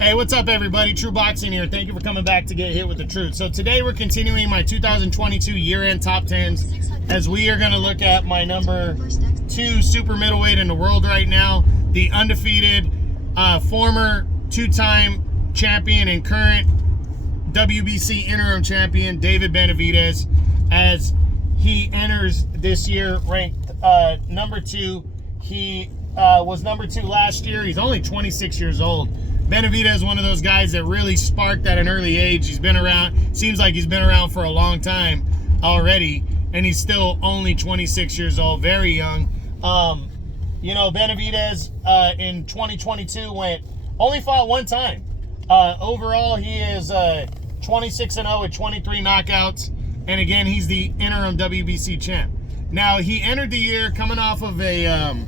Hey, what's up, everybody? True Boxing here. Thank you for coming back to Get Hit with the Truth. So today we're continuing my 2022 year-end top 10s as we are going to look at my number 2 super middleweight in the world right now, the undefeated former two-time champion and current WBC interim champion, David Benavidez, as he enters this year ranked number 2. He was number 2 last year. He's only 26 years old. Benavidez is one of those guys that really sparked at an early age. He's been around, seems like he's been around for a long time already, and he's still only 26 years old, very young. You know, Benavidez in 2022 only fought one time. Overall, he is 26-0 with 23 knockouts, and again, he's the interim WBC champ. Now, he entered the year coming off of a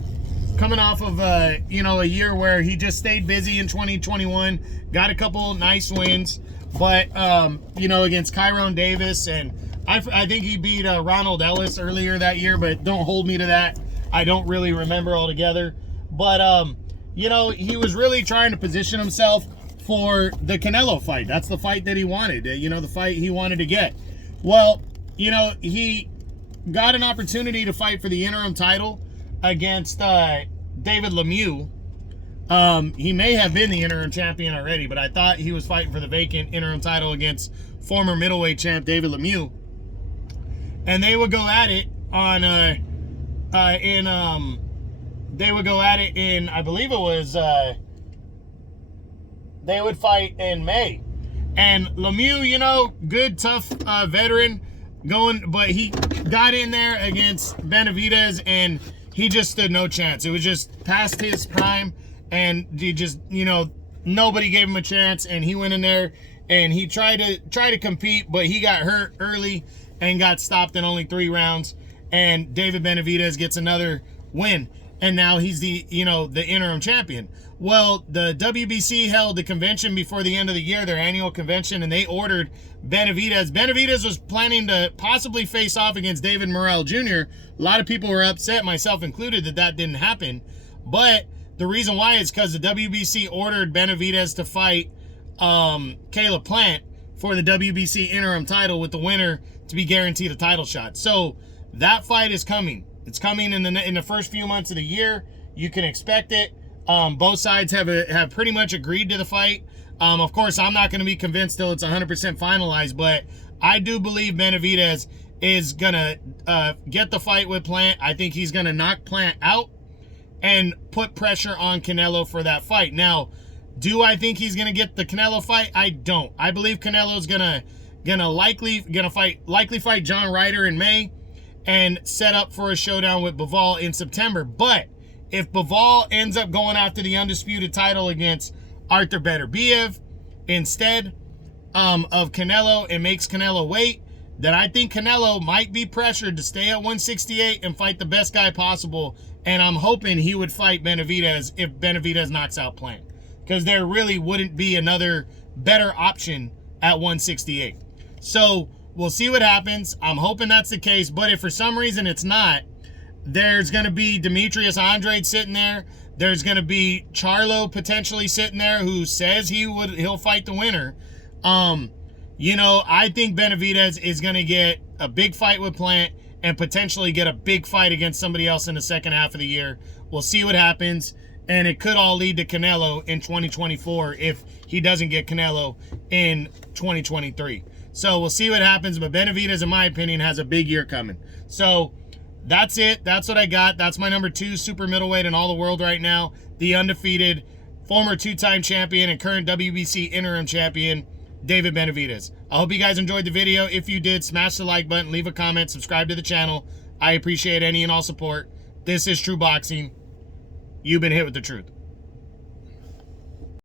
a year where he just stayed busy in 2021, got a couple nice wins, but against Kyron Davis, and I think he beat Ronald Ellis earlier that year, but don't hold me to that. I don't really remember altogether. But he was really trying to position himself for the Canelo fight. That's the fight that he wanted, the fight he wanted to get. Well, he got an opportunity to fight for the interim title against David Lemieux. He may have been the interim champion already, but I thought he was fighting for the vacant interim title against former middleweight champ David Lemieux. And they would go at it in I believe it was they would fight in May. And Lemieux, good, tough veteran but he got in there against Benavidez and he just stood no chance. It was just past his prime, and he just, nobody gave him a chance, and he went in there and he tried to compete, but he got hurt early and got stopped in only 3 rounds. And David Benavidez gets another win, and now he's the interim champion. Well, the WBC held the convention before the end of the year, their annual convention, and they ordered Benavidez. Benavidez was planning to possibly face off against David Morrell Jr. A lot of people were upset, myself included, that didn't happen. But the reason why is because the WBC ordered Benavidez to fight Caleb Plant for the WBC interim title, with the winner to be guaranteed a title shot. So that fight is coming. It's coming in the first few months of the year. You can expect it. Both sides have pretty much agreed to the fight. Of course, I'm not going to be convinced till it's 100% finalized, but I do believe Benavidez is going to get the fight with Plant. I think he's going to knock Plant out and put pressure on Canelo for that fight. Now, do I think he's going to get the Canelo fight? I don't. I believe Canelo's likely fight John Ryder in May and set up for a showdown with Bivol in September. But if Bivol ends up going after the undisputed title against Arthur Beterbiev instead of Canelo and makes Canelo wait, then I think Canelo might be pressured to stay at 168 and fight the best guy possible. And I'm hoping he would fight Benavidez if Benavidez knocks out Plant, because there really wouldn't be another better option at 168. So we'll see what happens. I'm hoping that's the case, but if for some reason it's not, there's going to be Demetrius Andrade sitting there. There's going to be Charlo potentially sitting there, who says he'll fight the winner. I think Benavidez is going to get a big fight with Plant and potentially get a big fight against somebody else in the second half of the year. We'll see what happens, and it could all lead to Canelo in 2024 if he doesn't get Canelo in 2023. So we'll see what happens, but Benavidez, in my opinion, has a big year coming. So that's it. That's what I got. That's my number 2 super middleweight in all the world right now, the undefeated former 2-time champion and current WBC interim champion, David Benavidez. I hope you guys enjoyed the video. If you did, smash the like button, leave a comment, subscribe to the channel. I appreciate any and all support. This is True Boxing. You've been hit with the truth.